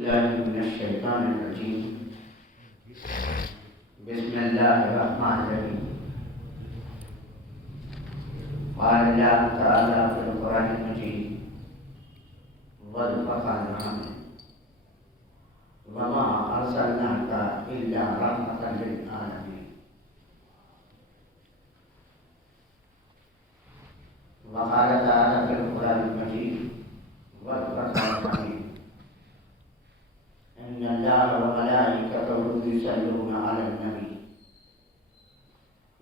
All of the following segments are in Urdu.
بالله من الشيطان الرجيم. بسم الله الرحمن الرحيم. قال الله تعالى في القرآن المجيد والفرقان الحميد وما أرسلناك إلا رحمة للعالمين. وقال تعالى في القرآن المجيد والفرقان الحميد إن الله وملائكته يصلون على النبي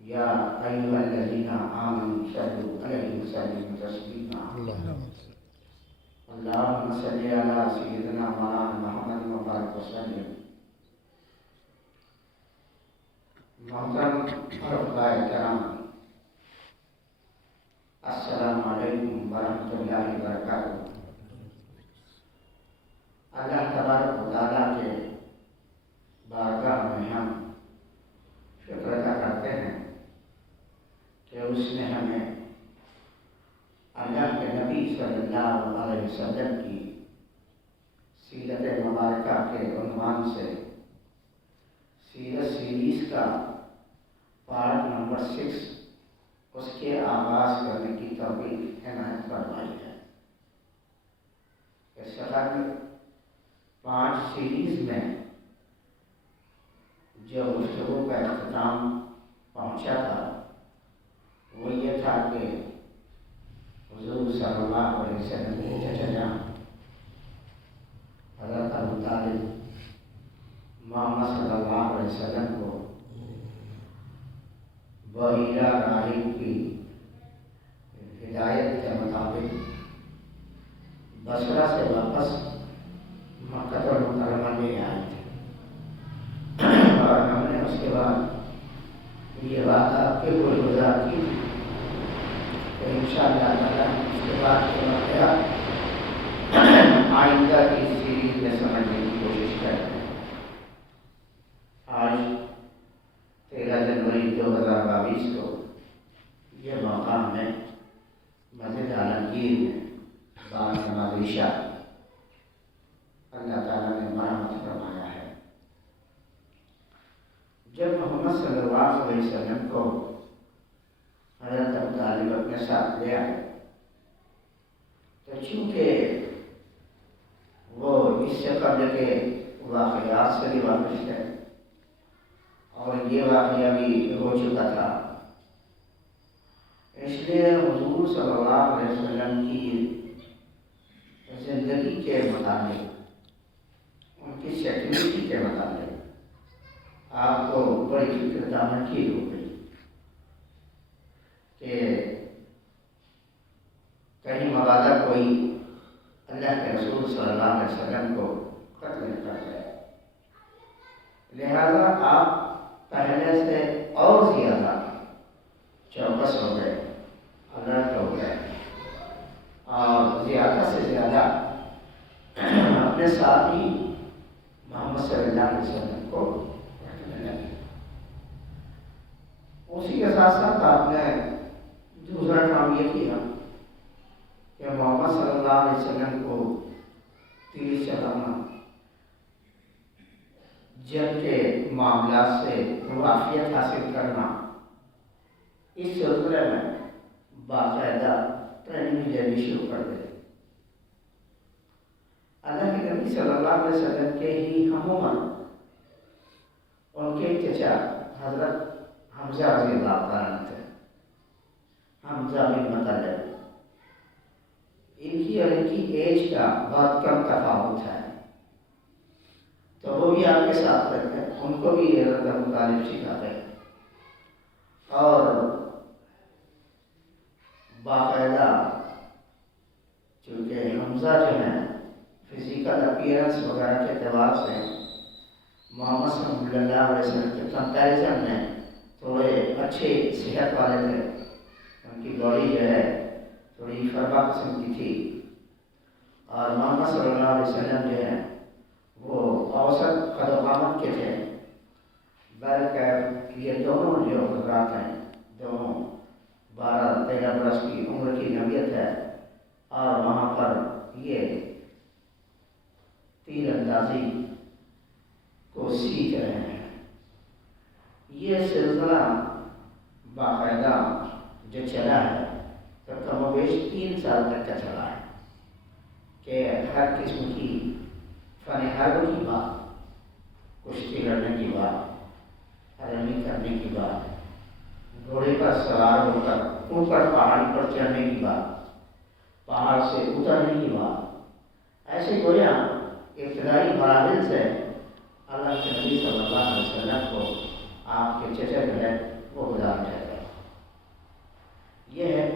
يا أيها الذين آمنوا صلوا عليه وسلموا تسليما. اللهم صل على سيدنا مولانا محمد وبارك وسلم. محترم علماء کرام، السلام علیکم ورحمۃ اللہ وبرکاتہ۔ اللہ تبارک و تعالیٰ کے بارگاہ میں ہم شکر ادا کرتے ہیں کہ اس نے ہمیں اللہ کے نبی صلی اللہ علیہ وسلم کی سیرت مبارکہ کے عنوان سے سیرت سیریز کا پارٹ نمبر 6 اس کے آغاز کرنے کی توفیق عنایت فرمائی ہے۔ اس سفر 5 سیریز میں جو گفتگو کا اختتام پہنچا تھا وہ یہ تھا کہ حضور صلی اللہ علیہ وسلم کے چچا جان حضرت ابو طالب محمد صلی اللہ علیہ وسلم کو بحیرہ راہب کی ہدایت کے مطابق بصرہ سے واپس مکہ المکرمہ لے آئے تھے، اور ہم نے اس کے بعد یہ بات آپ کے کوئی گزار کی کہ انشاءاللہ تعالیٰ اس کے بعد کے واقعات آئندہ کی سیریز میں سمجھنے کی کوشش کریں۔ آج 13 جنوری 2022 کو یہ موقع ہمیں مسجد عالمگیر میں بعد نماز عشاء اللہ تعالیٰ نے مرحمت فرمایا ہے۔ جب محمد صلی اللہ علیہ وسلم کو حضرت ابو طالب اپنے ساتھ لے آئے تو چونکہ وہ اس سے قبل کے واقعات سے بھی واقف ہے اور یہ واقعہ بھی ہو چکا تھا، اس لیے حضور صلی اللہ علیہ وسلم کی زندگی کے متعلق، ان کی سیکورٹی کے متعلق آپ کو بڑی فکر دامن کی ہو گئی کہ کہیں مبادہ کوئی اللہ کے رسول صلی اللہ علیہ وسلم کو قتل نہ کر جائے، لہذا آپ پہلے سے اور زیادہ چوکس ہو گئے، الرٹ ہو گئے، اور زیادہ سے زیادہ اپنے ساتھی محمد صلی اللہ علیہ وسلم کو رکھنے لگے۔ اسی کے ساتھ ساتھ آپ نے دوسرا کام یہ کیا کہ محمد صلی اللہ علیہ وسلم کو تیر چلانا، جنگ کے معاملات سے موافقت حاصل کرنا، اس سلسلے میں باقاعدہ ٹریننگ لینی شروع کر دے۔ اللہ کے نبی صلی اللہ علیہ وسلم کے ہی ہمعمر ان کے چچا حضرت حمزہ رضی اللہ عنہ تھے، حمزہ بن مطلب۔ ان کی اور ان کی ایج کا بہت کم تفاوت ہے، تو وہ بھی آپ کے ساتھ رہتے ہیں، ان کو بھی حضرت ابو طالب سکھاتے ہیں، اور باقاعدہ چونکہ حمزہ جو ہیں فزیکل اپیئرنس وغیرہ کے اعتبار سے محمد صلی اللہ علیہ وسلم کے کمپیریزن میں تھوڑے اچھے صحت والے تھے، ان کی باڈی جو ہے تھوڑی فربا قسم کی تھی، اور محمد صلی اللہ علیہ وسلم جو ہے وہ اوسط قد و قامت کے تھے، بلکہ یہ دونوں جو حضرات ہیں دونوں 12-13 برس کی عمر کی نوعیت ہے، اور وہاں پر یہ تیر انداز سازی کو سیکھ رہے ہیں۔ یہ سلسلہ باقاعدہ جو چلا ہے تو کم و بیش 3 سال تک کا چلا ہے کہ ہر قسم کی فن حرب کی بات، کشتی لڑنے کی بات، رمی کرنے کی بات، گھوڑے پر سوار ہو کر اوپر پہاڑی پر چڑھنے کی بات، پہاڑ سے اترنے کی بات، ایسے گویا ابتدائی مراحل سے اللہ کے نبی صلی اللہ علیہ وسلم کو آپ کے چچا جو ہے وہ گزار جائے گا۔ یہ ہے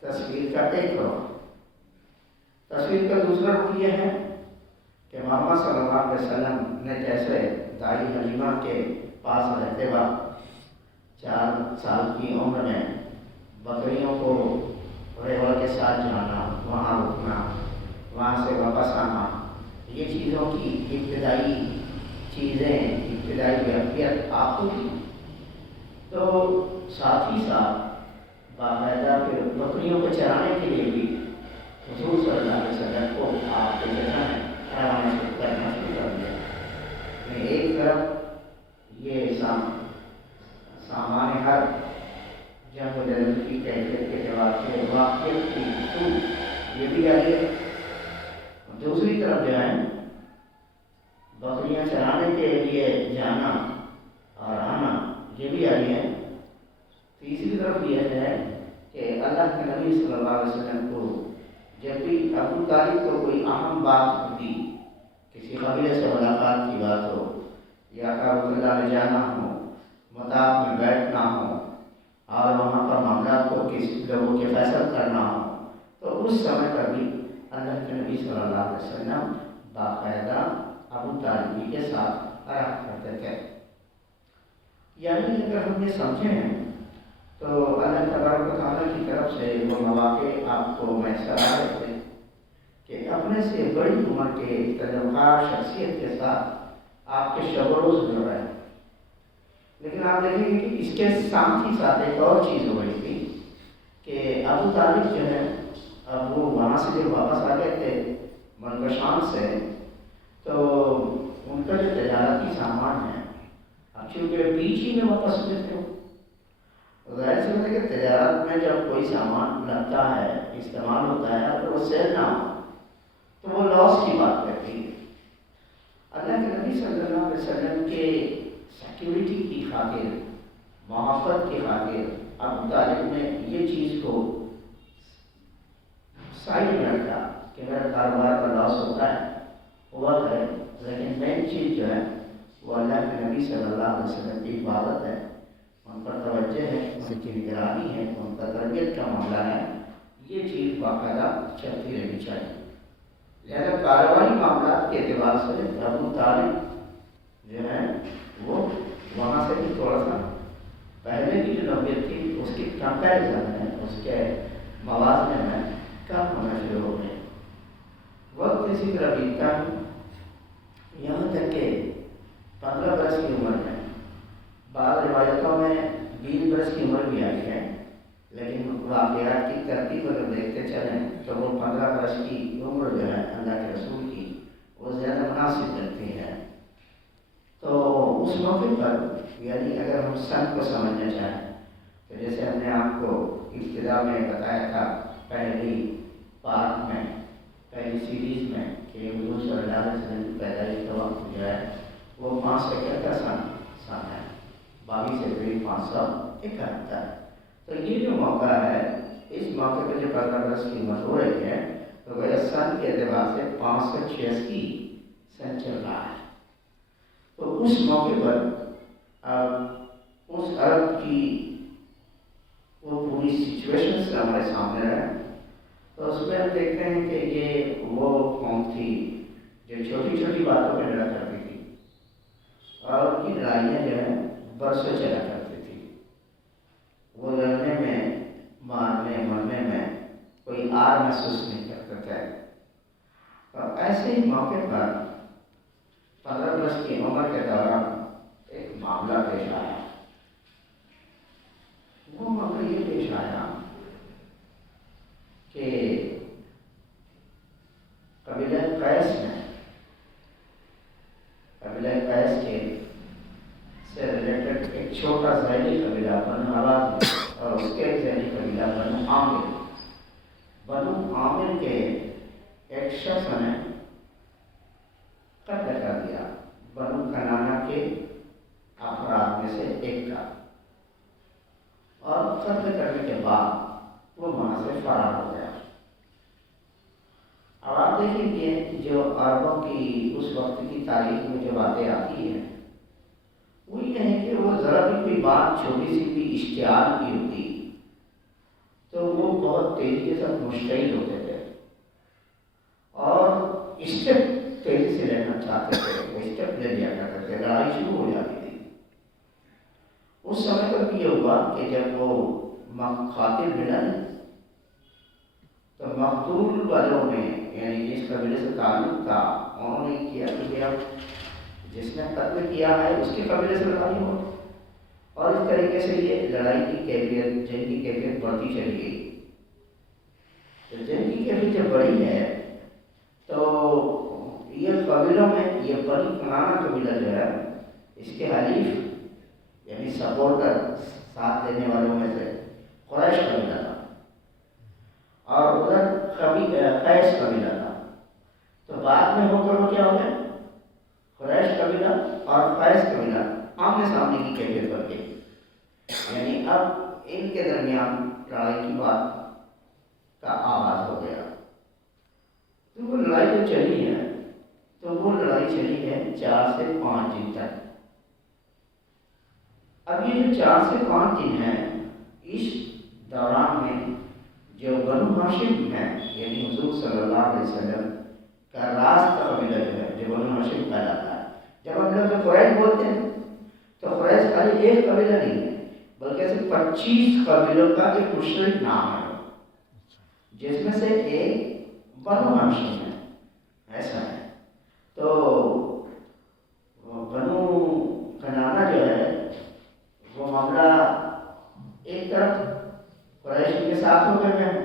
تصویر کا ایک رخ۔ تصویر کا دوسرا رخ یہ ہے کہ محمد صلی اللہ علیہ وسلم نے جیسے دائی حلیمہ کے پاس رہتے وقت 4 سال کی عمر میں بکریوں کو ریوڑ کے ساتھ جانا، وہاں رکنا، وہاں سے واپس آنا، یہ چیزوں کی ابتدائی چیزیں، ابتدائی کیفیت آپ کو تھی، تو ساتھ ہی ساتھ باقاعدہ پھر بکریوں کو چرانے کے لیے بھی حضور صلی اللہ علیہ وسلم کو آپ کے چچا نے کرنا شروع کر دیا۔ ایک طرف یہ سامان ہر جنگ و جدل کی کیفیت کے جواب سے واقعیت کی اصول یہ بھی آئی ہے، دوسری طرف جو ہے بکریاں چرانے کے لیے جانا اور آنا یہ بھی آئی ہے۔ تیسری طرف یہ ہے کہ اللہ کے نبی صلی اللہ علیہ وسلم کو جب بھی ابو طالب کو کوئی اہم بات ہوتی، کسی قبیلے سے ملاقات کی بات ہو یا کعبۃ اللہ میں جانا ہو، مطاف میں بیٹھنا ہو اور وہاں پر معاملات کو کسی لوگوں کے فیصل کرنا ہو، تو اس سمے پر بھی اللہ کے نبی صلی اللہ علیہ وسلم باقاعدہ ابو طالب کے ساتھ رہا کرتے تھے۔ یعنی اگر ہم یہ سمجھیں تو اللہ تبارک و تعالیٰ کی طرف سے وہ مواقع آپ کو میسر آ رہے تھے کہ اپنے سے بڑی عمر کے تجربہ شخصیت کے ساتھ آپ کے شب و روز جڑ رہے ہیں۔ لیکن آپ دیکھیں گے کہ اس کے ساتھ ہی ساتھ ایک اور چیز ہو رہی تھی کہ ابو طالب جو ہے اب وہ وہاں سے جو واپس آ گئے تھے منگشان سے، تو ان کا جو تجارتی سامان ہے اب چونکہ بیچ ہی میں واپس ہوتے تھے، ظاہر سی بات ہے کہ تجارت میں جب کوئی سامان لگتا ہے، استعمال ہوتا ہے، اگر وہ سیل نہ ہو تو وہ لاس کی بات کرتی ہے۔ اللہ کے نبی صلی اللہ علیہ وسلم کے سیکیورٹی کی خاطر، محبت کی خاطر ابو طالب نے یہ چیز کو سائڈ میں رکھا کہ میرا کاروبار کا لاس ہوتا ہے، ہوا ہے، لیکن مین چیز جو ہے وہ اللہ کے نبی صلی اللہ علیہ وسلم کی عبادت ہے، ان پر توجہ ہے، ان کی نگرانی ہے، ان کا تربیت کا معاملہ ہے، یہ چیز باقاعدہ چلتی رہنی چاہیے۔ لہذا کاروباری معاملات کے اعتبار سے ابو طالب جو ہے وہ وہاں سے بھی تھوڑا سا پہلے کی جو نوعیت تھی اس کی کمپیریزن میں، اس کے موازنے میں کم ہونا شروع ہو گئے۔ وقت اسی طرح بیتتا ہے، یہاں تک کہ 15 برس کی عمر میں، بعض روایتوں میں 20 برس کی عمر بھی آئی ہے، لیکن واقعات کی ترتیب اگر دیکھتے چلیں تو وہ 15 برس کی عمر جو ہے اللہ کے رسول کی وہ زیادہ مناسب لگتی ہے۔ تو اس موقع پر یعنی اگر ہم سن کو سمجھنا چاہیں تو جیسے ہم نے آپ کو ابتدا میں بتایا تھا پہلی پارٹ میں، پہلی سیریز میں، کہ حضور صلی اللہ علیہ وسلم کی پیدائش کا وقت جو ہے وہ 571 سن ہے، 22 اپریل 571۔ تو یہ جو موقع ہے، اس موقع پہ جو 15 برس کی عمر ہو رہی ہے تو وہ سن کے اعتبار سے 586 سن چل رہا ہے۔ تو اس موقع پر اس عرب کی وہ پوری سچویشن سے ہمارے سامنے ہے، تو اس میں ہم دیکھتے ہیں کہ یہ وہ قوم تھی جو چھوٹی چھوٹی باتوں پہ لڑا کرتی تھی اور ان کی لڑائیاں جو ہے برسوں چلا کرتی تھی۔ وہ لڑنے میں، مارنے مرنے میں کوئی آر محسوس نہیں کرتے تھے۔ اور ایسے ہی موقع پر 15 برس کی عمر کے دوران ایک معاملہ پیش آیا۔ وہ معاملہ یہ پیش آیا کہ قبیلہ قیس میں قبیلہ قیس کے سے ریلیٹڈ ایک چھوٹا ذیلی قبیلہ بنو عباد اور اس کے ایک ذیلی قبیلہ بنو عامر. بنو عامر کے ایک شخص نے قتل کر دیا بنو کنانا کے افراد میں سے ایک کا، اور قتل کرنے کے بعد وہ وہاں سے فرار ہو گیا. اب آپ دیکھیں کہ جو عربوں کی اس وقت کی تاریخ میں جو باتیں آتی ہیں وہ یہ ہے کہ وہ ذرا بھی کوئی بات چھوٹی سی بھی اشتعال کی ہوتی تو وہ بہت تیزی کے ساتھ مشتعل ہوتے تھے اور اسٹیپ تیزی سے لینا چاہتے تھے. وہ اسٹیپ لے لیا کرتے تھے، لڑائی شروع ہو جاتی تھی. اس سمے پر یہ ہوا کہ جب وہ قاتل ملا تو مقتول والوں نے، یعنی جس قبیلے سے تعلق تھا، انہوں نے کیا کہ اب جس نے قتل کیا ہے اس کے قبیلے سے لڑائی ہو، اور اس طریقے سے یہ لڑائی کی کیفیت، جنگ کی کیفیت بڑھتی چلی گئی. تو جنگ کی کیفیت جب بڑھی ہے تو یہ قبیلوں میں یہ بنی کنانا قبیلہ جو ہے اس کے حلیف یعنی سپورٹر، ساتھ دینے والوں میں سے قریش قبیلہ تھا اور ادھر قیس قبیلہ تھا. تو بعد میں ہو کر وہ کیا ہو گئے، قریش قبیلہ اور قیس قبیلہ آمنے سامنے کی کیفیت بن گئی. یعنی اب ان کے درمیان لڑائی کی بات کا آغاز ہو گیا. تو وہ لڑائی جو چلی ہے تو وہ لڑائی چلی ہے 4 سے 5 دن تک. اب یہ جو 4 سے 5 دن ہے، اس دوران میں جو بنو ہاشم ہے، یعنی حضور صلی اللہ علیہ وسلم کا راست قبیلہ جو ہے، جو بنو ہاشم کہلاتا ہے. جب ہم لوگ قریش بولتے ہیں تو قریش خالی ایک قبیلہ نہیں ہے بلکہ صرف 25 قبیلوں کا ایک مشترک نام ہے، جس میں سے ایک بنو ہاشم ہے. ایسا ہے. تو بنو کنانا جو ہے وہ معاملہ ایک طرف قریش کے ساتھ ہو گئے ہیں.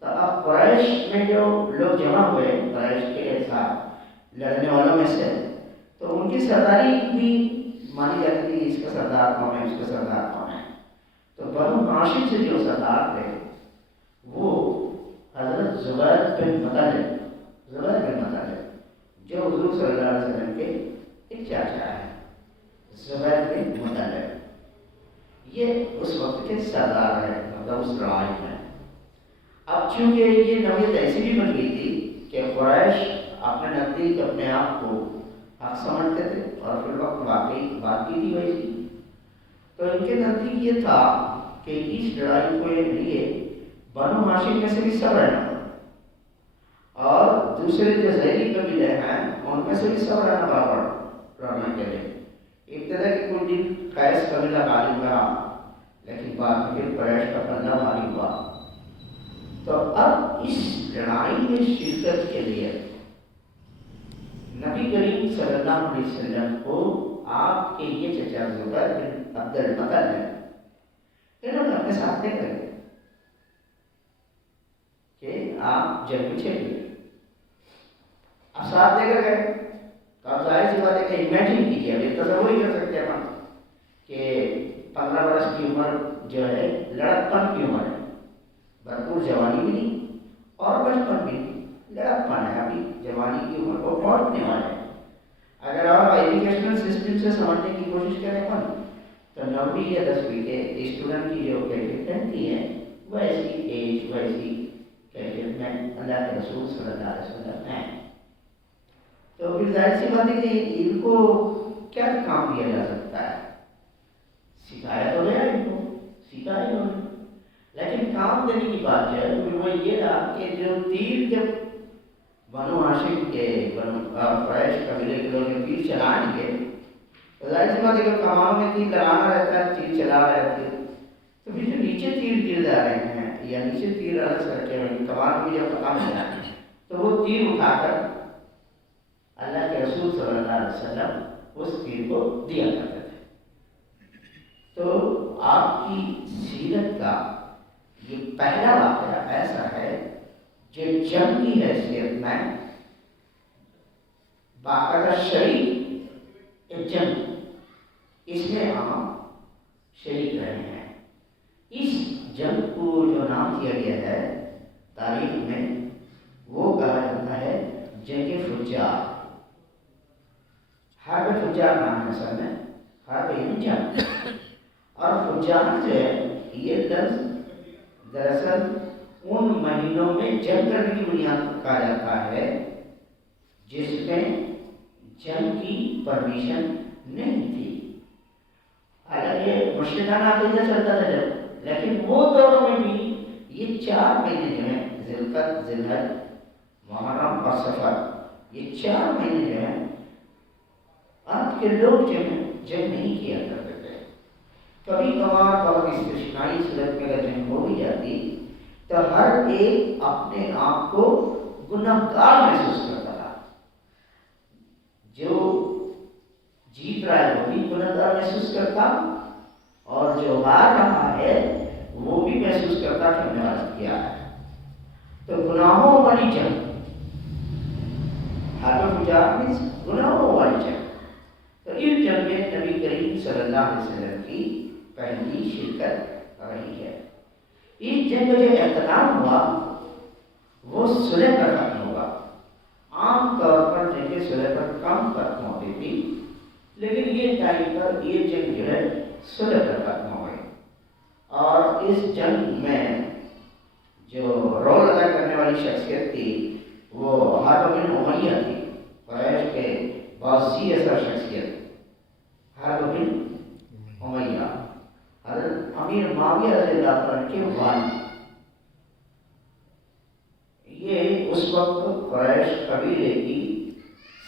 تو اب قریش میں جو لوگ جمع ہوئے قریش کے ساتھ لڑنے والوں میں سے، تو ان کی سرداری بھی مانی جاتی تھی، اس کا سردار کون ہے، اس کا سردار کون ہے. تو بنو ہاشم سے جو سردار تھے وہ حضرت زبیر بن مطلب جو حضور صلی اللہ علیہ وسلم کے ایک چاچا ہے، زبیر بن مطلب. یہ اس وقت کے سردار ہے، مطلب اس لڑائی میں. اب چونکہ یہ نوعیت ایسی بھی بن گئی تھی کہ قریش اپنے نزدیک اپنے آپ کو حق سمجھتے تھے اور پھر وقت واقعی بات کی تھی ویسی. تو ان کے نزدیک یہ تھا کہ اس لڑائی کو لیے بنو ہاشم میں سے بھی سب رہنا اور دوسرے جو ذیلی قبیلے ہیں ان میں سے بھی سب رہنا برابر لڑنے کے لیے. ابتدا کے کچھ دن قیس قبیلہ غالب رہا لیکن بعد میں پھر قریش کا پلہ غالب ہوا. تو اب اس لڑائی میں شرکت کے لیے نبی کریم صلی اللہ علیہ وسلم کو آپ کے یہ چچا زبیر بن عبد المطلب انہوں نے اپنے ساتھ لے کر کہ آپ جنگ میں چلیے. اب ساتھ لے کر گئے تو آپ ظاہر سی بات ہے کہ امیجن کیجیے، اب یہ تصور ہی کر سکتے ہیں کہ 15 برس کی عمر جو ہے لڑکپن کی عمر ہے، بھرپور جوانی بھی نہیں اور بچپن بھی نہیں، لڑکپن ہے. ابھی جوانی کی عمر کو پہنچنے والے ہیں. اگر آپ ایجوکیشنل سسٹم سے سمجھنے کی کوشش کریں تو 9ویں یا 10ویں کے اسٹوڈنٹ کی جو کیفیت رہتی ہے ویسی ایج ویسی کیفیت میں اللہ کے رسول صلی اللہ علیہ وسلم ہیں. تو پھر ظاہر سی بات ہے کہ ان کو کیا کام دیا جا سکتا ہے، سکھایا تو گیا ان کو، سیکھا انہوں نے، لیکن کام دینے کی بات جو ہے وہ یہ رہا کہ جو تیر جب بنو ہاشم کے قریش قبیلے کے لوگ تیر چلائیں گے تو ظاہر سی بات ہے کہ کمانوں میں تیر لگانا رہتا ہے، تیر چلا رہے تھے تو پھر جو نیچے تیر گر جا رہے ہیں یا نیچے تیر الگ سے رکھے ہوئے کمان بھی جب ختم ہو جائے تو وہ تیر اٹھا کر اللہ کے رسول صلی اللہ علیہ وسلم اس تیر کو دیا کرتے تھے. تو آپ کی سیرت کا یہ پہلا واقعہ ایسا ہے جو جنگ کی حیثیت میں باقاعدہ شریک جنگ، اس میں آپ شریک رہے ہیں۔ اس جنگ کو جو نام دیا گیا ہے تاریخ میں، وہ کہا جاتا ہے جنگ فجار۔ حرب فجار نام ہے اصل میں، حرب یعنی جنگ، اور فجار جو ہے یہ لفظ دراصل ان مہینوں میں جنگ کرنے کی بنیاد پر کہا جاتا ہے جس میں جنگ کی پرمیشن نہیں تھی۔ حالانکہ مشرکانہ عقیدہ چلتا تھا جب، لیکن وہ دوروں میں بھی یہ 4 مہینے جو ہیں ذی القعدہ، ذی الحج، محرم اور صفر، یہ 4 مہینے جو ہیں عرب کے لوگ جو ہیں جنگ نہیں کیا کرتے تھے۔ کبھی کبھار بہت استثنائی صورت میں اگر جنگ ہو بھی جاتی تو ہر ایک اپنے آپ کو گنہگار محسوس کرتا تھا، جو جیت رہا ہے وہ بھی گنہگار محسوس کرتا، اور جو ہار رہا ہے وہ بھی محسوس کرتا کہ ہم نے غلط کیا ہے۔ تو گناہوں والی جنگ، حرب فجار میں گناہوں والی جنگ، تو اس جنگ میں نبی کریم صلی اللہ علیہ وسلم کی پہلی شرکت رہی ہے۔ اس جنگ کا جو اختتام ہوا وہ صلح پر ختم ہوا۔ عام طور پر جنگ صلح پر کم ختم ہوتی تھی، لیکن یہ ٹائم پر یہ جنگ جو ہے صلح پر ختم ہو گئی، اور اس جنگ میں جو رول ادا کرنے والی شخصیت تھی وہ حرب بن امیہ تھی، قریش کے باسی اثر شخصیت حرب بن امیہ، حضرت امیر معاویہ رضی اللہ عنہ کے والد۔ یہ اس وقت قریش قبیلے کی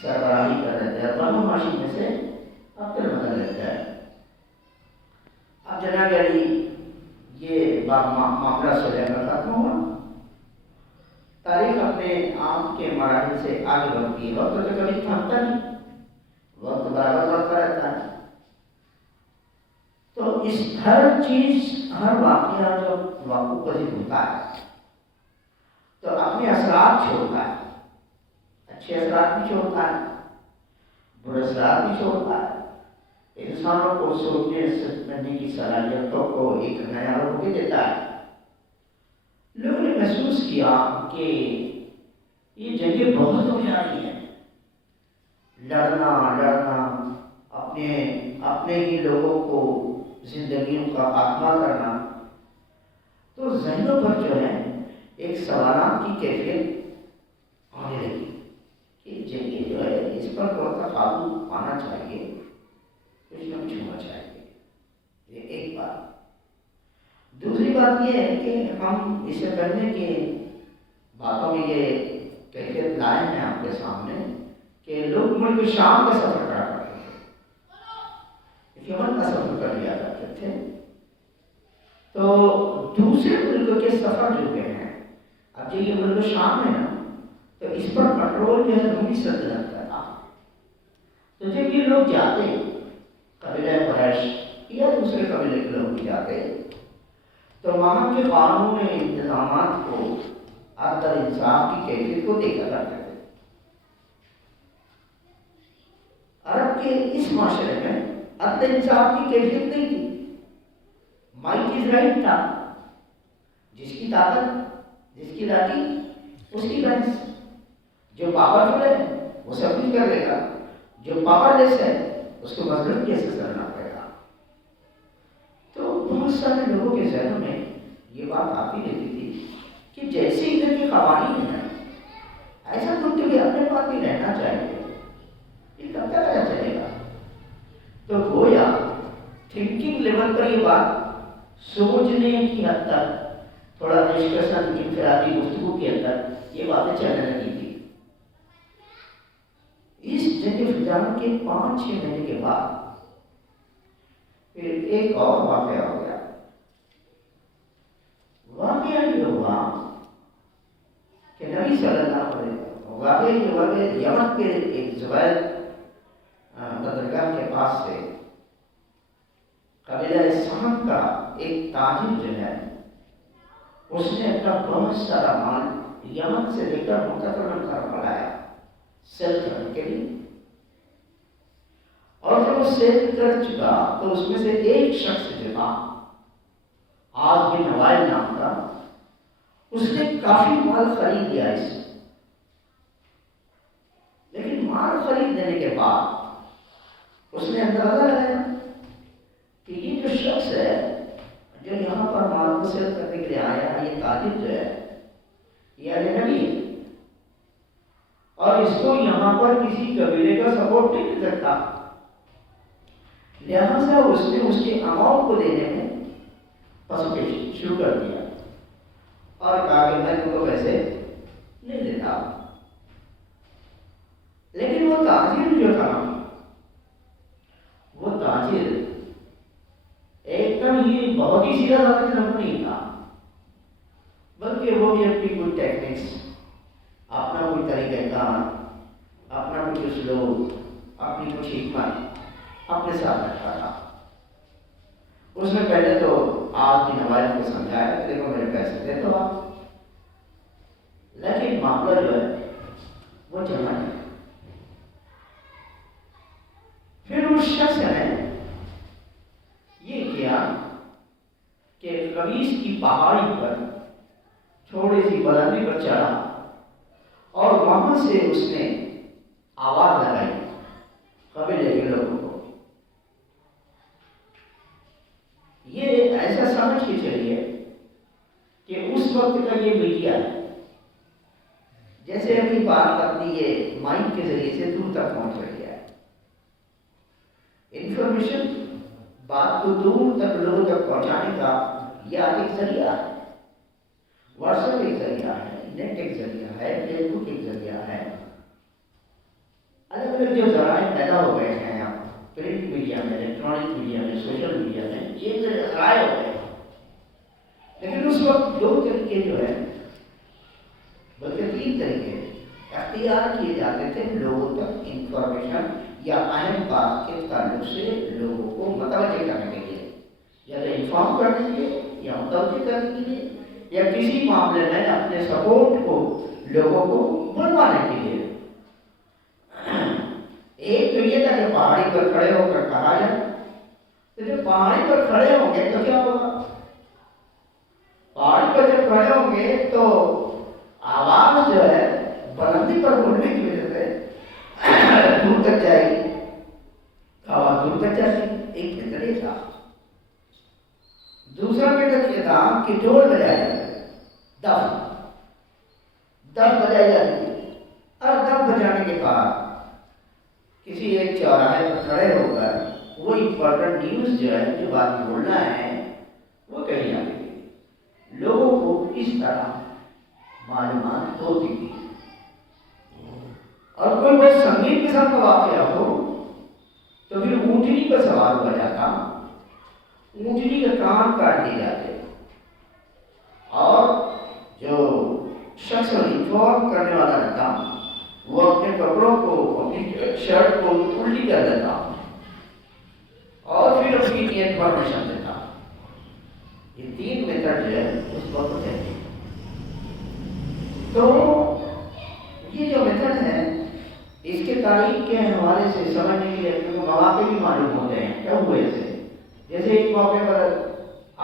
سربراہی کر رہے تھے، بنو ہاشم میں سے عبد المطلب ہے۔ اب جناب علی یہ معاملہ صلح پر ختم ہوا۔ تاریخ اپنے آپ کے مراحل سے آگے بڑھتی ہے، وقت تو کبھی تھمتا نہیں، وقت برابر بڑھتا رہتا ہے۔ تو اس ہر چیز، ہر واقعہ جو واقع پذیر ہوتا ہے تو اپنے اثرات چھوڑتا ہے، اچھے اثرات بھی چھوڑتا ہے، برے اثرات بھی چھوڑتا ہے، انسانوں کو سوچنے سمجھنے کی صلاحیتوں کو ایک نیا رخ بھی دیتا ہے۔ لوگوں نے محسوس کیا کہ یہ جنگیں بہت ہو جا رہی ہیں، لڑنا اپنے ہی لوگوں کو زندگیوں کا خاتمہ کرنا، تو ذہنوں پر جو ہے ایک سوالات کی کیفیت آنے لگی کہ جنگیں جو ہے اس پر تھوڑا سا قابو پانا چاہیے، کچھ نہ کچھ ہونا چاہیے۔ یہ ایک بات۔ دوسری بات یہ ہے کہ ہم اس سے پہلے کے باتوں میں یہ کیفیت لائے ہیں آپ کے سامنے کہ لوگ ملک شام کا سفر کرا کرتے تھے، یمن کا سفر کر لیا کرتے تھے، تو دوسرے ملکوں کے سفر جو گئے ہیں، اب جو یہ ملک شام ہے نا، تو اس پر کنٹرول جو ہے رومی سلطنت کا تھا۔ تو جب یہ لوگ جاتے، قبیلہ قریش یا دوسرے قبیلے کے لوگ بھی جاتے، تو وہاں کے قانون انتظامات کو، عدل انصاف کی کیفیت کو دیکھا کرتے تھے۔ عرب کے اس معاشرے میں عدل انصاف کی کیفیت نہیں تھی، مائٹ از رائٹ تھا، جس کی طاقت، جس کی لاٹھی اس کی بحث، جو پاورفل ہے وہ سب کچھ کر لے گا، جو پاور لیس ہے اس کو مظلوم کیسے کرنا پڑے گا۔ تو بہت سارے لوگوں کے ذہنوں میں یہ بات آتی رہتی تھی کہ جیسے ادھر کے قوانین ہیں ایسا خود بھی اپنے پاس بھی رہنا چاہیے، یہ کب تک ایسا چلے گا؟ تو گویا تھنکنگ لیول پر یہ بات سوچنے کی حد تک، تھوڑا ڈسکشن انفرادی گفتگو کی حد تک یہ باتیں چلنے لگی تھی۔ اس جنگ فجار کے 5-6 مہینے کے بعد پھر ایک اور واقعہ ہو گیا۔ واقعہ یہ ہوا کہ نبی صلی اللہ علیہ وسلم یمن کے ایک زبیر بندرگاہ کے پاس سے قبیلہ سہم کا ایک تاجر جو ہے اس نے اپنا بہت سارا مال یمن سے لے کر مکہ پر لایا سیل کرنے کے لیے، اور جب وہ سیل کر چکا تو اس میں سے ایک شخص جو تھا عاص بن وائل نام کا، اس نے کافی مال خرید لیا اس سے، لیکن مال خرید لینے کے بعد اس نے اندازہ لگایا کہ یہ جو شخص ہے جو یہاں پر مال کو سیل کرنے کے لیے آیا ہے، یہ تاجر جو ہے یہ اجنبی ہے اور اس کو یہاں پر کسی قبیلے کا سپورٹ نہیں مل سکتا، لہذا اس نے اس کے اماؤنٹ کو دینے میں پسپیش شروع کر دیا اور کہا کہ میں تم کو پیسے نہیں دیتا۔ لیکن وہ تاجر جو تھا، وہ تاجر ایک دم ہی بہت ہی سیدھا سادہ قسم نہیں تھا، بلکہ وہ بھی اپنی کچھ ٹیکنکس، اپنا کوئی طریقہ کار، اپنا کچھ اسلوب، اپنی کچھ حکمت اپنے ساتھ رکھا تھا۔ اس نے پہلے تو عاص بن وائل کو سمجھایا کہ دیکھو میرے پیسے دے دو آپ، لیکن معاملہ جو ہے وہ چلا نہیں۔ پھر اس شخص نے یہ کیا کہ قمیص کی پہاڑی پر تھوڑی سی بلندی پر چڑھا اور وہاں سے اس نے آواز لگائی قبیلے کے لوگوں کو۔ یہ ایسا سمجھ کے چلیے کہ اس وقت کا یہ میڈیا ہے، جیسے اپنی بات اپنی یہ مائک کے ذریعے سے دور تک پہنچ رہی ہے، انفارمیشن بات کو دور تک لوگوں تک پہنچانے کا یہ ایک ذریعہ ہے۔ واٹس ایپ ایک ذریعہ ہے، نیٹ ایک ذریعہ ہے، فیس بک ایک ذریعہ ہے، الگ الگ جو ذرائع پیدا ہو گئے ہیں پرنٹ میڈیا میں، الیکٹرانک میڈیا میں، سوشل میڈیا میں، یہ ذرائع ہو گئے۔ لیکن اس وقت دو طریقے جو ہے بلکہ تین طریقے اختیار کیے جاتے تھے لوگوں تک انفارمیشن یا اہم بات کے تعلق سے لوگوں کو متوجہ کرنے کے لیے، یا تو انفارم کرنے کے لیے یا متوجہ کرنے کے لیے، یا کسی معاملے میں اپنے سپورٹ کو لوگوں کو بنوانے کے لیے۔ ایک تو یہ تھا کہ پہاڑی پر کھڑے ہو کر کہا جائے، تو جب پہاڑی پر کھڑے ہوں گے تو کیا ہوگا؟ پہاڑی پر جب کھڑے ہوں گے تو آواز جو ہے بلندی پر بولنے کی وجہ سے دور تک جائے گی، آواز دور تک جائے گی۔ ایک میتھڈ یہ تھا۔ دوسرا میتھڈ یہ تھا کہ ڈھول بجایا جائے، دف بجائی جاتی ہے، اور دف بجانے کے بعد کسی ایک چوراہے پر کھڑے ہو کر وہ امپورٹنٹ نیوز جو ہے جو بات بولنا ہے وہ کہی جاتی ہے۔ لوگوں کو اس طرح معلومات ہوتی تھی۔ اور کوئی بہت سنگین قسم کا واقعہ ہو تو پھر اونٹنی پر سوار ہوا جاتا، اونٹنی کا کان کاٹ دیے جاتے، اور جو شخص انفارم کرنے والا رہتا وہ اپنے کپڑوں کو، اپنی شرٹ کو الٹی کر دیتا اور پھر اپنی انفارمیشن دیتا۔ یہ تین میتھڈ جو ہے اس کو کہتے ہیں۔ تو یہ جو میتھڈ ہے اس کے تاریخ کے حوالے سے سمجھنے کے لیے مواقع بھی معلوم ہوتے ہیں کیا ہوئے ایسے۔ جیسے ایک موقع پر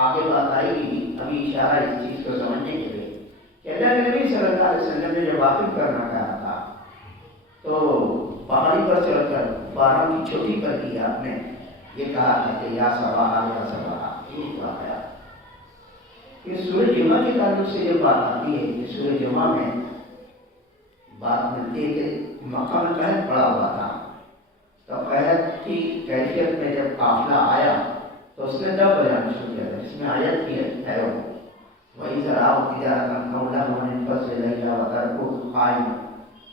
آگے بات آئی، ابھی اشارہ اس چیز کو سمجھنے کے لیے کہ اللہ کے نبی صلی اللہ علیہ وسلم نے جب واقف کرنا چاہا تھا تو پہاڑی پر چڑھ کر پہاڑوں کی چوٹی پر بھی آپ نے یہ کہا تھا کہ یا سواہا یا سواہا، یہ کہا گیا۔ یہ سورہ جمعہ کے تعلق سے یہ بات آتی ہے کہ سورہ جمعہ میں بات ملتی ہے کہ مکہ میں قحط پڑا ہوا تھا، تو قحط کی کیفیت میں جب قافلہ آیا تو اس نے دف بجانا شروع کیا تھا، جس میں آیت کی ہے وہی ذرا تجارت قولا من فضل اللہ وترکوہ قائما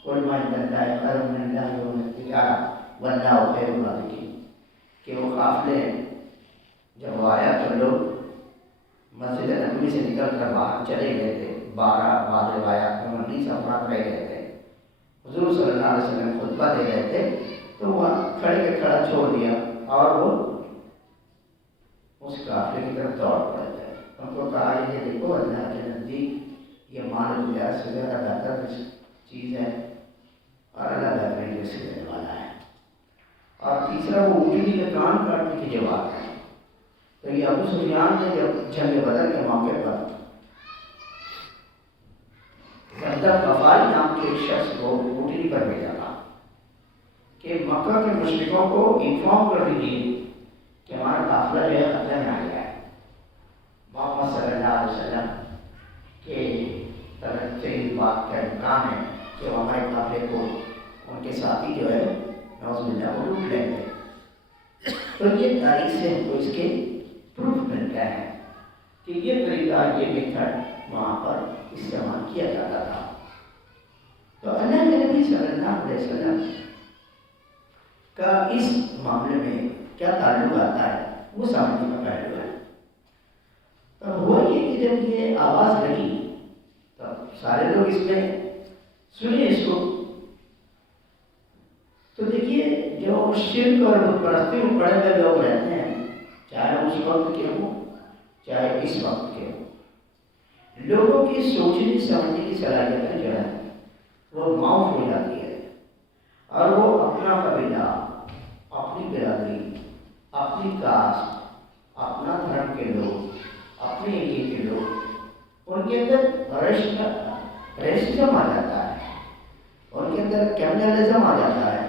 قل ما عند اللہ خیر من اللہ ومن التجارۃ واللہ خیر الرازقین۔ کہ وہ قافلے جب وہ آیا تو لوگ مسجد نبوی سے نکل کر باہر چلے گئے تھے، 12 بعض روایات میں 19 افراد رہ گئے تھے، حضور صلی اللہ علیہ وسلم خطبہ دے رہے تھے تو وہاں کھڑے کے کھڑا چھوڑ دیا اور وہ اس قافلے کی طرف دوڑ پڑے تھے۔ ان کو کہا یہ دیکھو اللہ کے نزدیک یہ مال دنیا سے زیادہ بہتر چیز ہے اور اللہ بہترین رزق دینے والا ہے۔ اور تیسرا وہ اونٹنی کے کان کاٹنے کی جو بات ہے. تو یہ ابو سفیان نے جب جنگ بدر کے موقع پر زندق غفاری نام کے ایک شخص کو اونٹنی پر بھیجا تھا کہ مکہ کے مشرکوں کو انفارم کر دیجیے کہ ہمارا قافلہ جو ہے خطرے میں آ گیا ہے. محمد صلی اللہ علیہ وسلم کے طرف سے اس بات کا امکان ہے کہ وہ ہمارے قافلے کو ان کے ساتھی جو ہے نعوذ باللہ وہ لوٹ لیں گے. تو یہ تاریخ سے ہم کو اس کے پروف ملتا ہے کہ یہ طریقہ یہ میتھڈ وہاں پر استعمال کیا جاتا تھا. تو اللہ کے نبی صلی اللہ علیہ وسلم کا اس معاملے میں کیا تعلق آتا ہے وہ سمجھنے کا پہلو ہے. تو ہوا یہ کہ جب یہ آواز لگی تب سارے لوگ اس میں سنے اس کو. تو دیکھیے جو شرک اور بت پرستی میں پڑے ہوئے لوگ رہتے ہیں چاہے اس وقت کے ہوں چاہے اس وقت کے ہوں, لوگوں کی سوچنے سمجھنے کی صلاحیتیں جو ہے وہ معاف ہو جاتی ہے اور وہ اپنا قبیلہ, اپنی برادری, اپنی کاسٹ, اپنا دھرم کے لوگ, اپنے ایریے کے لوگ, ان کے اندر ریسزم آ جاتا ہے, ان کے اندر کیمنلزم آ جاتا ہے,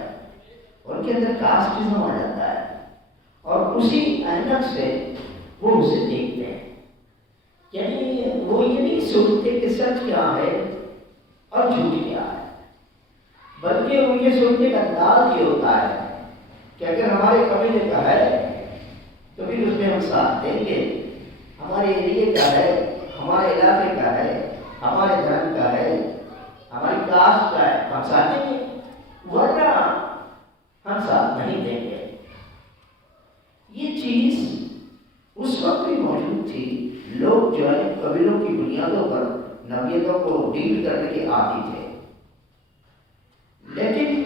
ان کے اندر کاسٹزم آ جاتا ہے اور اسی اینک سے وہ اسے دیکھتے ہیں. یعنی وہ یہ نہیں سوچتے کہ سچ کیا ہے اور جھوٹ کیا ہے, بلکہ ان کے سوچنے کا انداز یہ ہوتا ہے کہ اگر ہمارے قبیلے کا ہے تو پھر اس میں ہم ساتھ دیں گے, ہمارے ایریے کا ہے, ہمارے علاقے کا ہے, ہمارے دھرم کا ہے, ہماری کاسٹ کا ہے, ہم ساتھ دیں گے, ورنہ ہم ساتھ نہیں دیں گے. یہ چیز اس وقت بھی موجود تھی. لوگ جو ہے قبیلوں کی بنیادوں پر نوعیتوں کو ڈیل کرنے کے عادی تھے, لیکن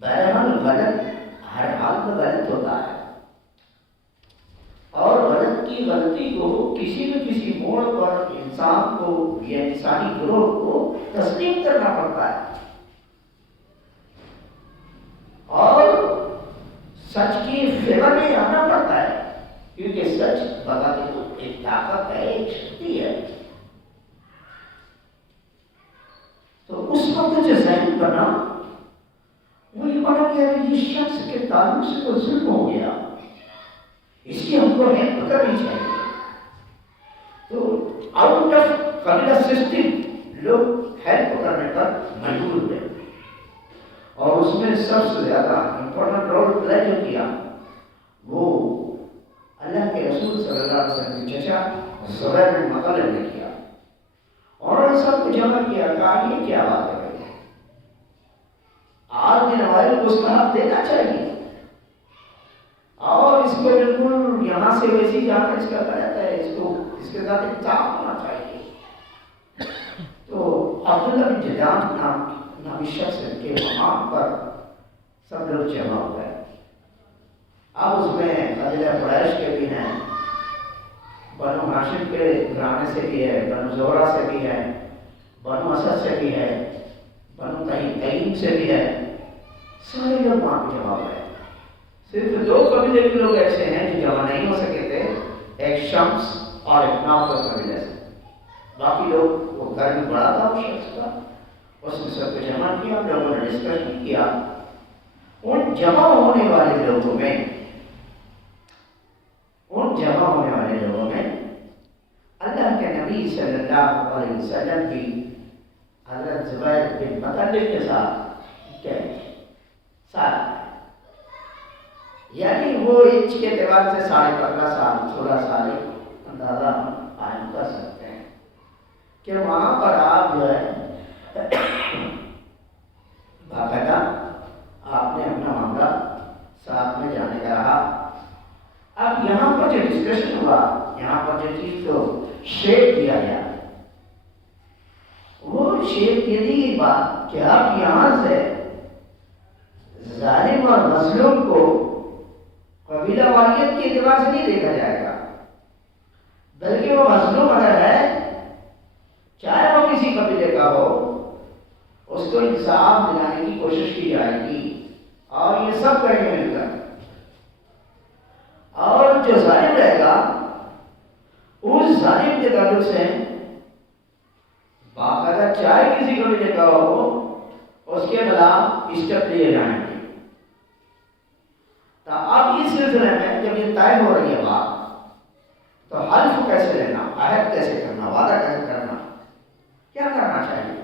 بہرحال غلط ہر حال میں غلط ہوتا ہے اور غلط کی غلطی کو کسی نہ کسی موڑ پر انسان کو یا انسانی گروہ کو تسلیم کرنا پڑتا ہے اور سچ کی فیور میں آنا پڑتا ہے, کیونکہ سچ بتاتے تو ایک طاقت ہے, ایک شکتی ہے. تو اس وقت جو ذہن بنا وہ یہ بنا کہ یہ شخص کے تعلق سے تو ظلم ہو گیا, اس کی ہم کو ہیلپ کرنی چاہیے. تو آؤٹ آف قبیلہ سسٹم لوگ ہیلپ کرنے پر مجبور ہوئے اور اس میں سب سے زیادہ امپورٹنٹ رول پلے جو کیا وہ اللہ کے رسول صلی اللہ علیہ وسلم کے چچا زبیر بن مطلب نے کیا. اور ان سب کو جمع کیا, کہا یہ کیا بات ہے, آج دن ہمارے کو اس کا حق دینا چاہیے اور اس کو بالکل یہاں سے ویسی جانا اس کا غلط ہے, اس کے ساتھ انصاف ہونا چاہیے. تو عبداللہ بن جدعان نامی شخص کے مقام پر سب لوگ جمع ہوئے. اب اس میں قبیلہ قریش کے بھی ہیں, بنو ہاشم کے گھرانے سے بھی ہے, بنو زہرہ سے بھی ہے, بنو اسد سے بھی ہے, بنو تیم سے بھی ہے, سارے لوگ وہاں پہ جمع ہوئے. صرف دو قبیلے کے لوگ ایسے ہیں جو جمع نہیں ہو سکے تھے, ایک شمس اور ایک نافذ قبیلے سے. باقی لوگ وہ گھر بھی بڑا تھا اس شخص کا, اس نے سب کو جمع کیا, لوگوں نے ڈسکشن کیا. ان جمع ہونے والے لوگوں میں اللہ کے نبی صلی اللہ علیہ وسلم بھی حضرت زبیر بن مطلب کے ساتھ یعنی وہ انچ کے اعتبار سے 15.5 سال 16 سال اندازہ قائم کر سکتے ہیں کہ وہاں پر آپ جو ہے باقاعدہ آپ نے اپنا معاملہ ساتھ میں جانے کا رہا. اب یہاں پر جو ڈسکشن ہوا, یہاں پر جو چیز کو شیپ دیا گیا وہ شیپ یہ دی بات کہ اب یہاں سے ظالم اور مظلوم کو قبیلہ واریت کے اعتبار سے نہیں دیکھا جائے گا, بلکہ وہ مظلوم اگر ہے چاہے وہ کسی قبیلے کا ہو, اس کو انصاف دلانے کی کوشش کی جائے گی اور یہ سب کریں گے مل کر. اور جو ظالم رہے گا اس ظالم کے تعلق سے باقاعدہ چاہے کسی کو بھی دیکھا ہو اس کے خلاف اسٹیپ لیے جائیں گے. تو اب اس سلسلے میں جب یہ طے ہو رہی ہے بات تو حلف کیسے لینا، عہد کیسے کرنا، وعدہ کیسے کرنا، کیا کرنا چاہیے.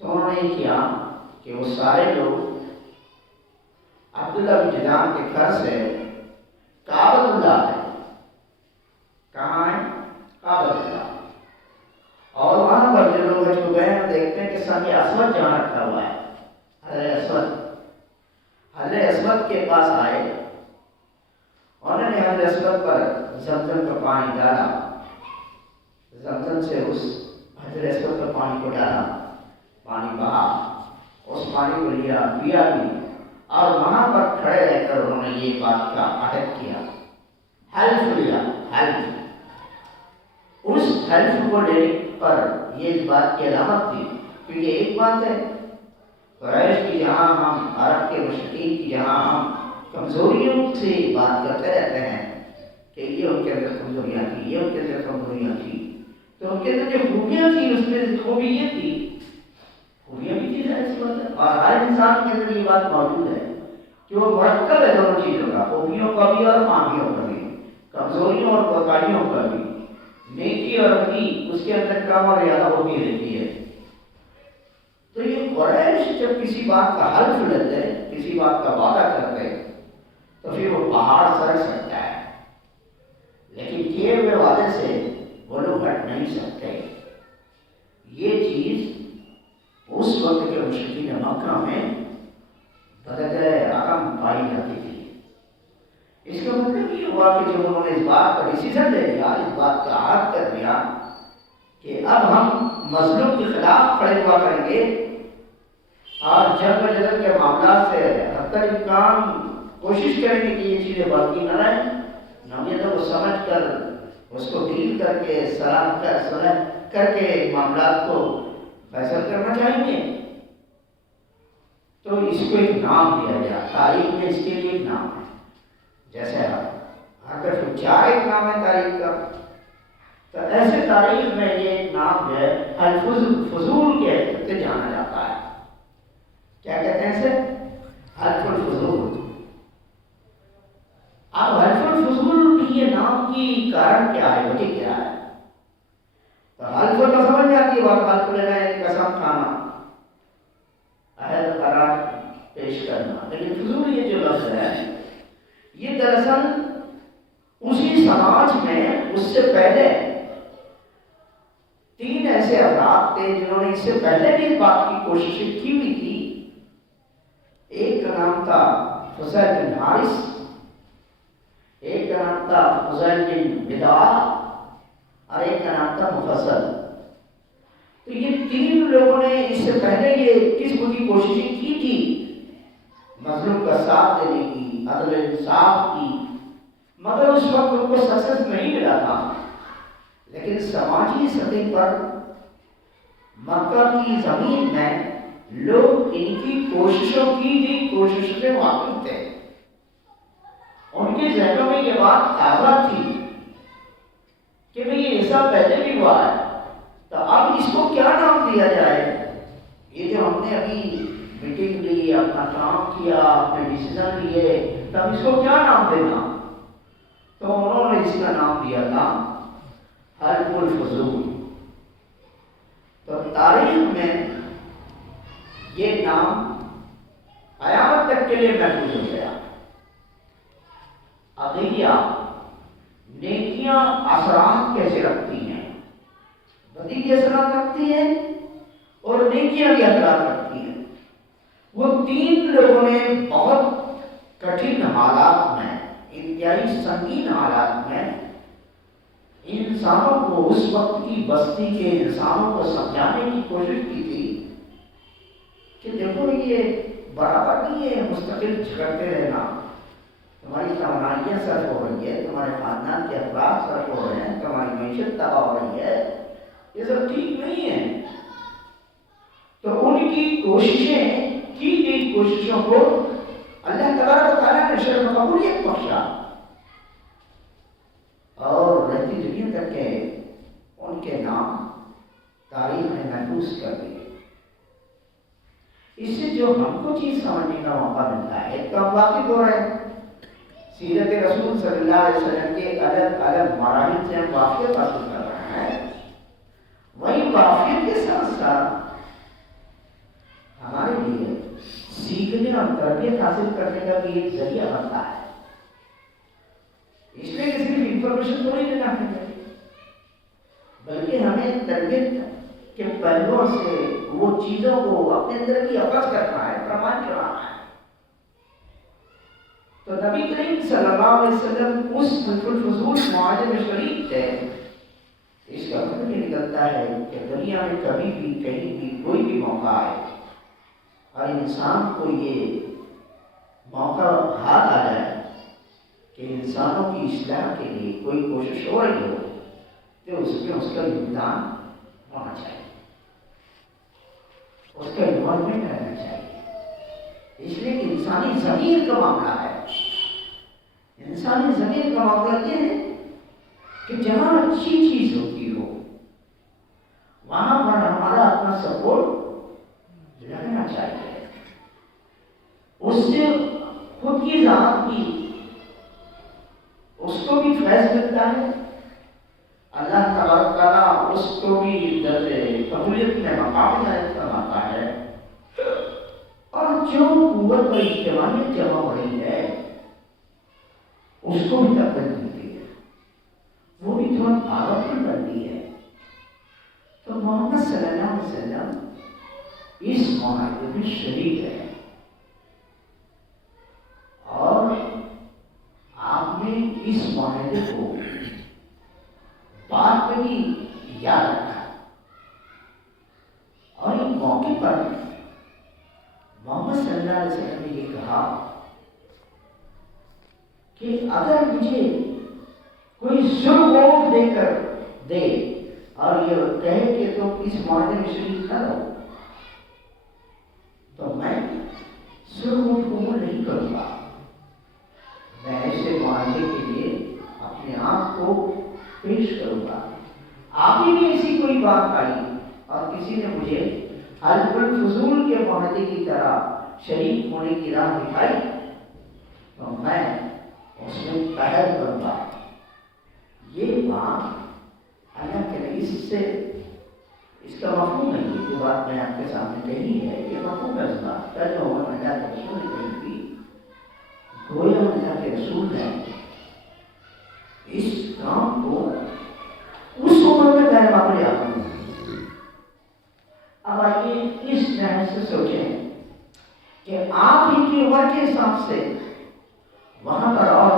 تو انہوں نے یہ کیا کہ وہ سارے لوگ عبداللہ بن جدعان کے گھر سے کعبۃ اللہ ہے، کہاں ہے کعبۃ اللہ، اور وہاں پر جو لوگ جو گئے ہیں دیکھتے ہیں کہ سب اسود جہاں رکھا ہوا ہے، حضرت اسود کے پاس آئے. انہوں نے حضرت اسود پر زمزم کا پانی ڈالا، زمزم سے اس حضرت اسود پر پانی کو ڈالا، پانی بہا، اس پانی کو لیا، پیا بھی، اور وہاں پر کھڑے رہ کر انہوں نے یہ بات کا عہد کیا، حلف لیا. حلف، اس حلف کو لینے پر یہ اس بات کی علامت تھی، کیونکہ ایک بات ہے قریش کی جہاں ہم عرب کے مشرکین کی جہاں ہم کمزوریوں سے بات کرتے رہتے ہیں کہ یہ ان کے اندر کمزوریاں تھیں، یہ ان کے اندر کمزوریاں تھیں، تو ان کے اندر جو خوبیاں تھیں اس میں خوبی یہ تھی، خوبیاں بھی تھی ایسی بات ہے، اور ہر انسان کے اندر یہ بات موجود ہے کہ وہ مرکب ہے دونوں چیزوں کا، خوبیوں کا بھی اور خامیوں کا بھی، کمزوریوں اور کوتاہیوں کا بھی، نیکی اور بدی اس کے اندر کم اور زیادہ ہوتی رہتی ہے. تو یہ قریش جب کسی بات کا حلف لیتے، کسی بات کا وعدہ کرتے تو پھر وہ پہاڑ سرک سکتا ہے، لیکن کیے ہوئے وعدے سے وہ لوگ ہٹ نہیں سکتے. یہ چیز اس وقت کے مشرکین مکہ میں بدقرۂ رقم پائی جاتی تھی. اس کا مطلب یہ ہوا کہ جب انہوں نے اس بات کا ڈیسیزن لے لیا، اس بات کا عہد کر دیا کہ اب ہم مظلوم کے خلاف کھڑے ہوا کریں گے اور جنگ و جدل کے معاملات سے حتی الامکان کوشش کریں گے کہ یہ چیزیں باقی نہ رہیں، نوعیتوں کو سمجھ کر اس کو ڈیل کر کے صلاح کر کے معاملات کو فیصل کرنا چاہیں گے. تو اس کو ایک نام دیا گیا، تاریخ میں اس کے لیے ایک نام ہے، جیسے حرف 4 ایک نام ہے تاریخ کا، تو ایسے تاریخ میں یہ ایک نام جو ہے حلف الفضول کے حیثیت سے جانا جاتا ہے. کیا کہتے ہیں اسے؟ حلف الفضول. اب حلف الفضول کی یہ نام کی کارن کیا ہے، وجہ کیا ہے؟ تو حلف تو سمجھ جاتی ہے بات، حلف لینا ہے قسم کھانا، عہد قرار پیش کرنا، لیکن فضول یہ جو لفظ ہے یہ دراصل اسی سماج میں اس سے پہلے 3 ایسے افراد تھے جنہوں نے اس سے پہلے بھی اس بات کی کوششیں کی ہوئی تھی. ایک کا نام تھا فضیل بن حارث، ایک کا نام تھا فضیل بن بدار، اور ایک کا نام تھا مفصل. تو یہ 3 لوگوں نے اس سے پہلے یہ قسم کی کوششیں کی تھی مظلوم کا ساتھ دینے کی، عدل انصاف کی، مگر اس وقت ان کو سکسیس نہیں ملا تھا. لیکن سماجی سطح پر مکہ کی زمین میں لوگ ان کی کوششوں کی بھی کوششوں سے واقف تھے. ان کے ذہنوں میں یہ بات تازہ تھی کہ بھئی یہ ایسا پہلے بھی ہوا ہے، تو اب اس کو کیا نام دیا جائے. یہ جو ہم نے ابھی میٹنگ لی، اپنا کام کیا، اپنے ڈیسیزن لیے، تو اب اس کو کیا نام دینا؟ تو انہوں نے اس کا نام دیا تھا حلف الفضول. تو تاریخ میں یہ نام قیامت تک کے لیے محفوظ ہو گیا. اب دیکھیے آپ، نیکیاں اثرات کیسے رکھتی ہیں، بدی بھی اثرات رکھتی ہیں اور نیکیاں بھی اثرات رکھتی ہیں. وہ 3 لوگوں نے بہت کٹھن حالات میں، انتہائی سنگین حالات میں انسانوں کو، اس وقت کی بستی کے انسانوں کو سمجھانے کی کوشش کی تھی کہ دیکھو یہ برابر نہیں ہے مستقل جھگڑتے رہنا، تمہاری توانائیاں صرف ہو رہی ہے، تمہارے خاندان کے افراد صرف ہو رہے ہیں، تمہاری معیشت تباہ ہو رہی ہے، یہ سب ٹھیک نہیں ہے. تو ان کی کوششیں کی گئی کوششوں کو اللہ تبارک و تعالیٰ نے شرف قبولیت بخشا اور رہتی دنیا تک کے ان کے نام تاریخ میں محفوظ کر دی۔ اس سے جو ہم کو چیز سمجھنے کا موقع ملتا ہے، ایک تو ہم واقف ہو رہے ہیں سیرت رسول صلی اللہ علیہ وسلم کے الگ الگ مراحل سے ہم واقفیت حاصل کر رہے ہیں، وہی واقفیت کے ساتھ ساتھ ہمارے لیے سیکھنے اور تربیت حاصل کرنے کا بھی ایک ذریعہ بنتا ہے۔ اس لیے کہ صرف انفارمیشن تو نہیں لینا ہے، بلکہ ہمیں تربیت کے پہلوؤں سے وہ چیزوں کو اپنے اندر کی عکس کرنا ہے، پرمان کرانا ہے۔ تو نبی کریم صلی اللہ علیہ وسلم اس حلف الفضول معاہدے میں شریک تھے۔ اس کا مطلب یہ نکلتا ہے کہ دنیا میں کبھی بھی کہیں بھی کوئی بھی موقع آئے اور انسان کو یہ موقع ہاتھ آ جائے کہ انسانوں کی اصلاح کے لیے کوئی کوشش ہو رہی ہو تو اس میں اس کا یوگدان ہونا چاہیے، اس کا انوالومنٹ رہنا چاہیے۔ اس لیے کہ انسانی ضمیر کا معاملہ ہے۔ انسانی ضمیر کا معاملہ یہ ہے کہ جہاں اچھی چیز ہوتی ہو وہاں پر ہمارا اپنا سپورٹ لگنا چاہیے، اس سے خود کی ذات بھی اس کو بھی فیض ملتا ہے، اللہ تبارک تعالیٰ اس کو بھی درجے قبولیت میں مقام عنایت فرماتا ہے، اور جو قوت اور اجتماعیت جمع ہو رہی ہے اس کو بھی تقویت ملتی ہے، وہ بھی تھوڑا پاورفل بنتی ہے۔ تو محمد صلی اللہ علیہ وسلم اس معاہدے میں شریک ہے، اور آپ نے اس معاہدے کو بعد میں بھی یاد رکھا، اور اس موقع پر محمد صلی اللہ علیہ وسلم نے یہ کہا کہ اگر مجھے کوئی سرغوب دے کر دے اور یہ کہے کہ تم اس معاہدے میں شریک نہ رہو تو میں سرغوب قبول نہیں کروں گا، میں ایسے معاہدے کے لیے اپنے آپ کو پیش کروں گا۔ آپ ہی میں ایسی کوئی بات آئی اور کسی نے مجھے حلف الفضول کے معاہدے کی طرح شریک ہونے کی راہ دکھائی تو میں اس میں پہل کروں گا۔ یہ بات اللہ کے نبی سے اس کا مفہوم ہے، یہ جو بات میں آپ کے سامنے کہی ہے یہ مفہوم ہے، اس بات کا جو اللہ کے رسول نے کہی تھی، گویا اللہ کے رسول نے اس کام کو اس عمر میں غیر معمولی آدمی۔ اب آئیے اس نحو سے سوچیں کہ آپ ہی کی عمر کے حساب سے وہاں پر اور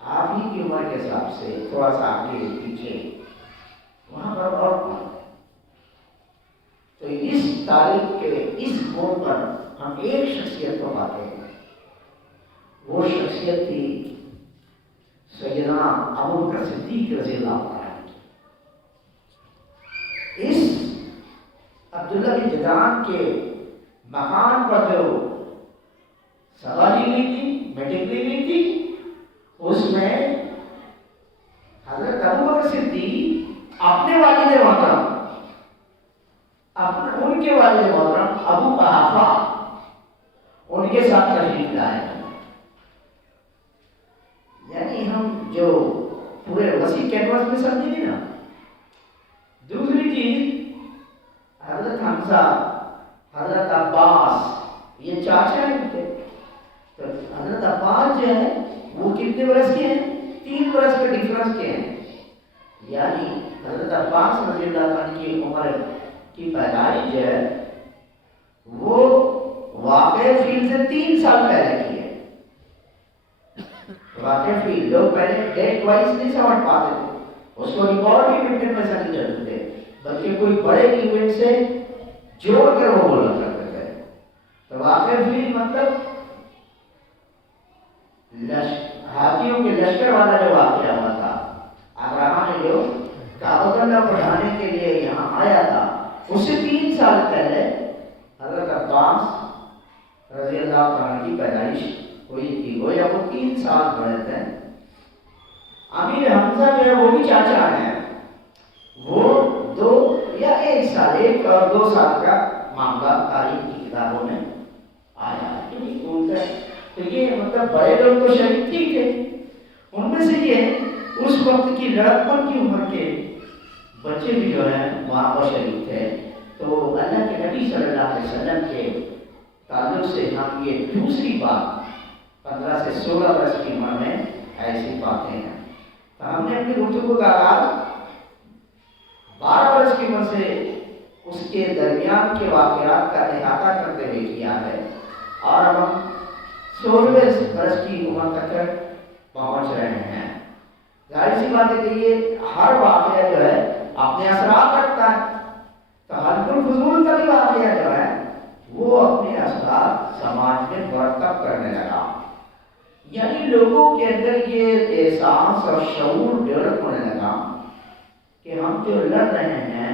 آپ ہی کی عمر کے حساب سے تھوڑا سا آگے پیچھے وہاں پر اور تو اس تاریخ کے اس موڑ پر ہم ایک شخصیت کو پاتے ہیں، وہ شخصیت تھی سیدنا ابو بکر صدیق رضی اللہ عنہ۔ اس عبداللہ بن جدعان کے مکان پر جو سواری لی تھی، میٹنگ لی تھی، اس میں حضرت ابو بکر صدیق اپنے والد محترم ان کے والد محترم ابو قحافہ ان کے ساتھ تشریف لائے، یعنی ہم جو پورے وسیع کینوس میں سمجھیں گے نا۔ دوسری چیز حضرت حمزہ، حضرت عباس یہ چاچا ہیں تھے، تو حضرت عباس جو ہے وہ کتنے برس کے ہیں؟ 3 برس کے ڈفرنس کے ہیں، یعنی حضرت عباس رضی اللہ عنہ کی عمر کی پیدائش جو ہے وہ واقع فیل سے 3 سال پہلے کی ہے۔ واقع فیل لوگ پہلے ڈیٹ وائز نہیں سمجھ پاتے تھے، اس کو ریکارڈ بھی مینٹین میں نہیں کرتے تھے، بلکہ کوئی بڑے ایونٹ سے جوڑ کر وہ بولا کرتے تھے۔ تو واقع فیل مطلب ہاتھیوں کے لشکر والا جو واقعہ ہوا تھا، ابراہیم نے جو کعبۃ اللہ بڑھانے کے لیے یہاں آیا تھا، اس سے 3 سال پہلے حضرت عباس رضی اللہ عنہ کی پیدائش ہوئی تھی، گویا وہ 3 سال بڑے تھے۔ امیر حمزہ جو ہے وہ بھی چاچا ہیں، وہ 2 یا 1 سال، 1 اور 2 سال کا معاملہ تاریخ کی کتابوں میں آیا ہے۔ تو یہ مطلب بڑے لوگ تو شریک ٹھیک ہے، ان میں سے یہ اس وقت کی لڑکپن کی عمر کے بچے بھی جو ہیں وہاں پر شریک تھے۔ تو اللہ کے نبی صلی اللہ علیہ وسلم کے تعلق سے ہم یہ دوسری بات 15 سے 16 برس کی عمر میں ایسی باتیں ہیں۔ تو ہم نے اپنی گفتگو کا آغاز 12 برس کی عمر سے اس کے درمیان کے واقعات کا احاطہ کرتے ہوئے کیا ہے، اور اب ہم 16 برس کی عمر تک پہنچ رہے ہیں۔ ظاہر سی بات ہے کہ یہ ہر واقعہ جو ہے اپنے اثرات رکھتا ہے۔ تو حلق الفضول کا بھی واقعہ جو ہے وہ اپنے اثرات سماج میں مرتب کرنے لگا، یعنی لوگوں کے اندر یہ احساس اور شعور ڈیولپ ہونے لگا کہ ہم جو لڑ رہے ہیں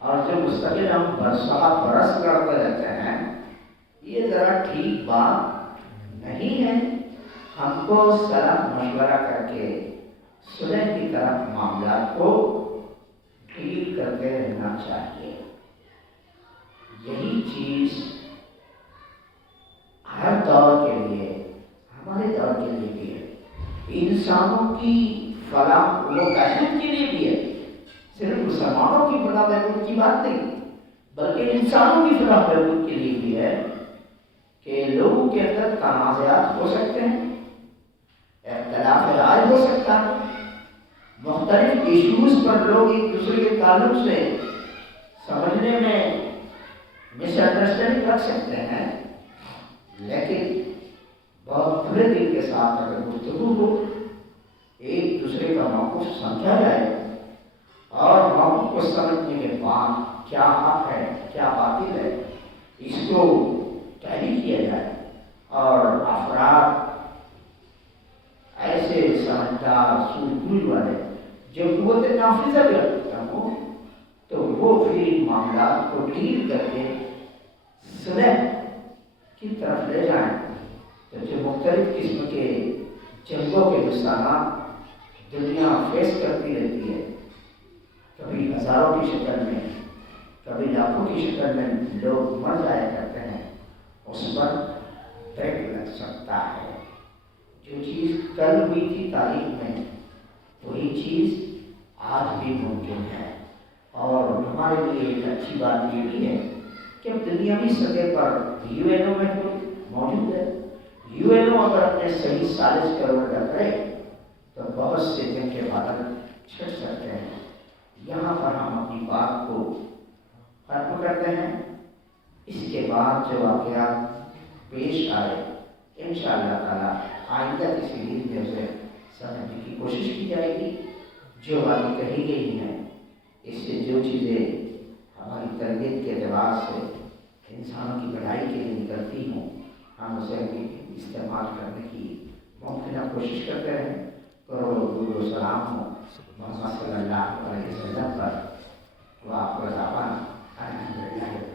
اور جو مستقل ہم برسہ برس لڑتے رہتے ہیں، یہ ذرا ٹھیک بات نہیں ہے۔ ہم کو صلاح مشورہ کر کے صلح کی طرف معاملات کو ڈیل کرتے رہنا چاہیے۔ یہی چیز ہر دور کے لیے، ہمارے دور کے لیے بھی ہے، انسانوں کی فلاح و بہبود کے لیے بھی ہے۔ صرف مسلمانوں کی فلاح و بہبود کی بات نہیں، بلکہ انسانوں کی فلاح و بہبود کے لیے بھی ہے کہ لوگوں کے اندر تنازعات ہو سکتے ہیں، اختلاف رائے ہو سکتا ہے، مختلف ایشوز پر لوگ ایک دوسرے کے تعلق سے سمجھنے میں مس انڈرسٹینڈنگ رکھ سکتے ہیں، لیکن بہت کھلے دل کے ساتھ اگر گفتگو ہو، ایک دوسرے کا موقف سمجھا جائے اور موقف کو سمجھنے کے بعد کیا حق ہے کیا باطل ہے اس کو ٹیلی کیا جائے، اور افراد ایسے سمجھدار سوجھ والے جو قوت نافذہ بھی رکھتا ہو، تو وہ پھر معاملات کو ڈیل کر کے صلح کی طرف لے جائیں۔ تو جو مختلف قسم کے جنگوں کے نقصانات دنیا فیس کرتی رہتی ہے، کبھی ہزاروں کی شکل میں، کبھی لاکھوں کی شکل میں لوگ مر جایا کرتے ہیں، اس پر بریک لگ سکتا ہے۔ جو چیز کل ہوئی تھی تاریخ میں، وہی چیز آج بھی ممکن ہے۔ اور ہمارے لیے ایک اچھی بات یہ بھی ہے کہ اب دنیاوی سطح پر UN میں موجود ہے۔ UN اگر اپنے صحیح سازش کا روڈا کرے تو بہت سے دن کے بادل چھٹ سکتے ہیں۔ یہاں پر ہم اپنی بات کو ختم کرتے ہیں۔ اس کے بعد جو واقعات پیش آئے انشاءاللہ تعالی آئندہ کسی دن میں اسے سمجھنے کی کوشش کی جائے گی۔ جو باتیں کہی گئی ہیں، اس سے جو چیزیں ہماری تربیت کے اعتبار سے انسانوں کی بڑائی کے لیے نکلتی ہوں، ہم اسے استعمال کرنے کی ممکنہ کوشش کرتے ہیں۔ درود و سلام ہو محمد صلی اللہ علیہ وسلم پر، وآخر دعوانا الحمدللہ۔